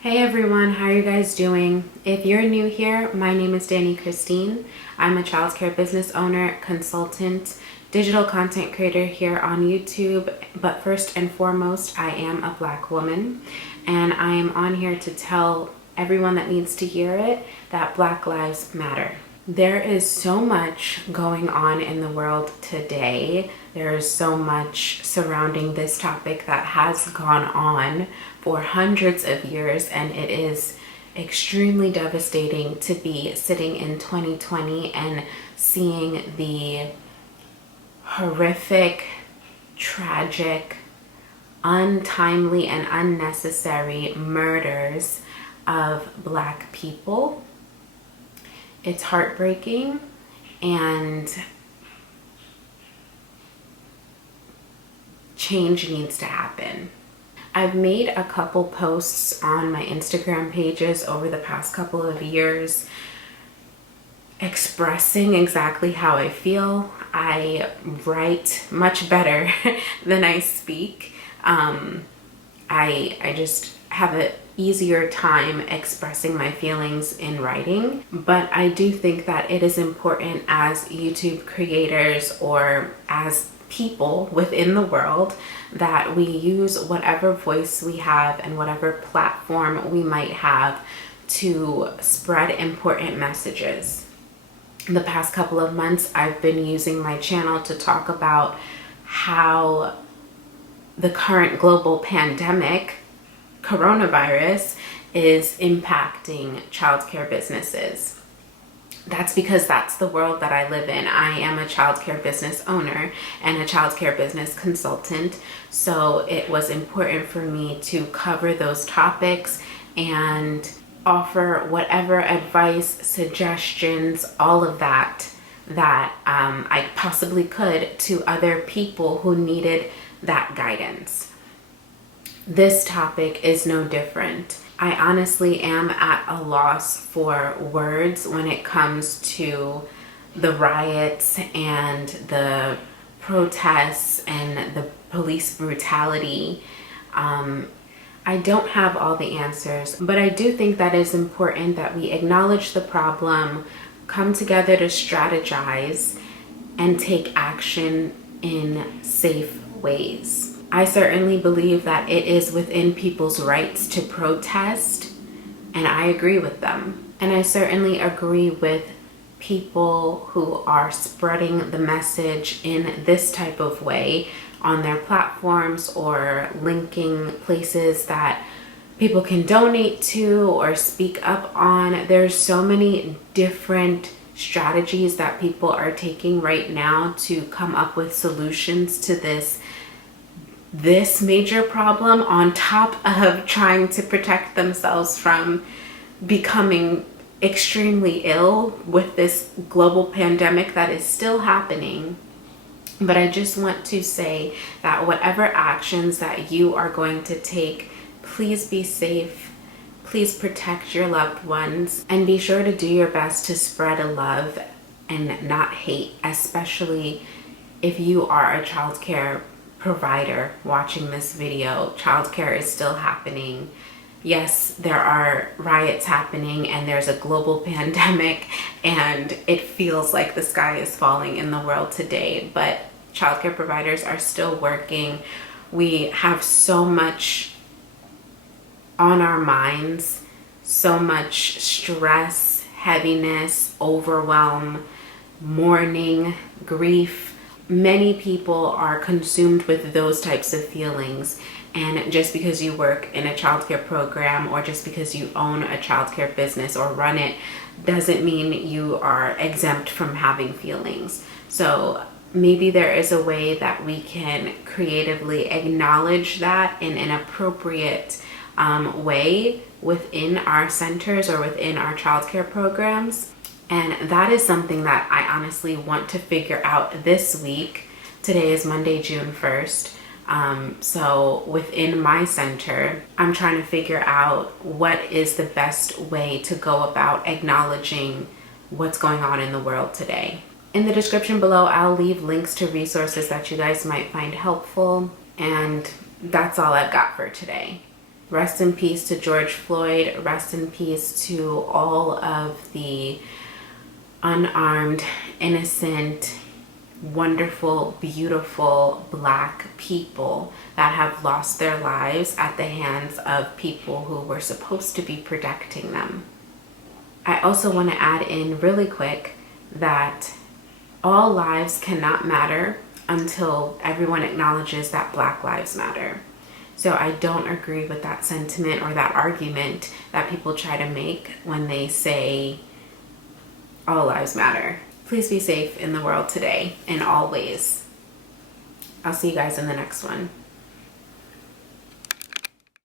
Hey everyone, how are you guys doing? If you're new here, my name is Danny Christine. I'm a childcare business owner, consultant, digital content creator here on YouTube. But first and foremost, I am a Black woman, and I am on here to tell everyone that needs to hear it that Black lives matter. There is so much going on in the world today. There is so much surrounding this topic that has gone on for hundreds of years, and it is extremely devastating to be sitting in 2020 and seeing the horrific, tragic, untimely, and unnecessary murders of Black people. It's heartbreaking, and change needs to happen. I've made a couple posts on my Instagram pages over the past couple of years expressing exactly how I feel. I write much better than I speak. I just have an easier time expressing my feelings in writing, but I do think that it is important as YouTube creators or as people within the world that we use whatever voice we have and whatever platform we might have to spread important messages. In the past couple of months, I've been using my channel to talk about how the current global pandemic, coronavirus, is impacting childcare businesses. That's because that's the world that I live in. I am a childcare business owner and a childcare business consultant, so it was important for me to cover those topics and offer whatever advice, suggestions, all of that I possibly could to other people who needed that guidance. This topic is no different. I honestly am at a loss for words when it comes to the riots and the protests and the police brutality. I don't have all the answers, but I do think that it's important that we acknowledge the problem, come together to strategize, and take action in safe ways. I certainly believe that it is within people's rights to protest, and I agree with them. And I certainly agree with people who are spreading the message in this type of way on their platforms or linking places that people can donate to or speak up on. There's so many different strategies that people are taking right now to come up with solutions to this major problem, on top of trying to protect themselves from becoming extremely ill with this global pandemic that is still happening. But I just want to say that whatever actions that you are going to take, please be safe. Please protect your loved ones, and be sure to do your best to spread love and not hate, especially if you are a childcare provider watching this video. Childcare is still happening. Yes, there are riots happening and there's a global pandemic and it feels like the sky is falling in the world today, but childcare providers are still working. We have so much on our minds, so much stress, heaviness, overwhelm, mourning, grief. Many people are consumed with those types of feelings, and just because you work in a childcare program or just because you own a childcare business or run it doesn't mean you are exempt from having feelings. So maybe there is a way that we can creatively acknowledge that in an appropriate way within our centers or within our childcare programs. And that is something that I honestly want to figure out this week. Today is Monday, June 1st. So within my center, I'm trying to figure out what is the best way to go about acknowledging what's going on in the world today. In the description below, I'll leave links to resources that you guys might find helpful. And that's all I've got for today. Rest in peace to George Floyd. Rest in peace to all of the unarmed, innocent, wonderful, beautiful Black people that have lost their lives at the hands of people who were supposed to be protecting them. I also want to add in really quick that all lives cannot matter until everyone acknowledges that Black lives matter. So I don't agree with that sentiment or that argument that people try to make when they say all lives matter. Please be safe in the world today in all ways. I'll see you guys in the next one.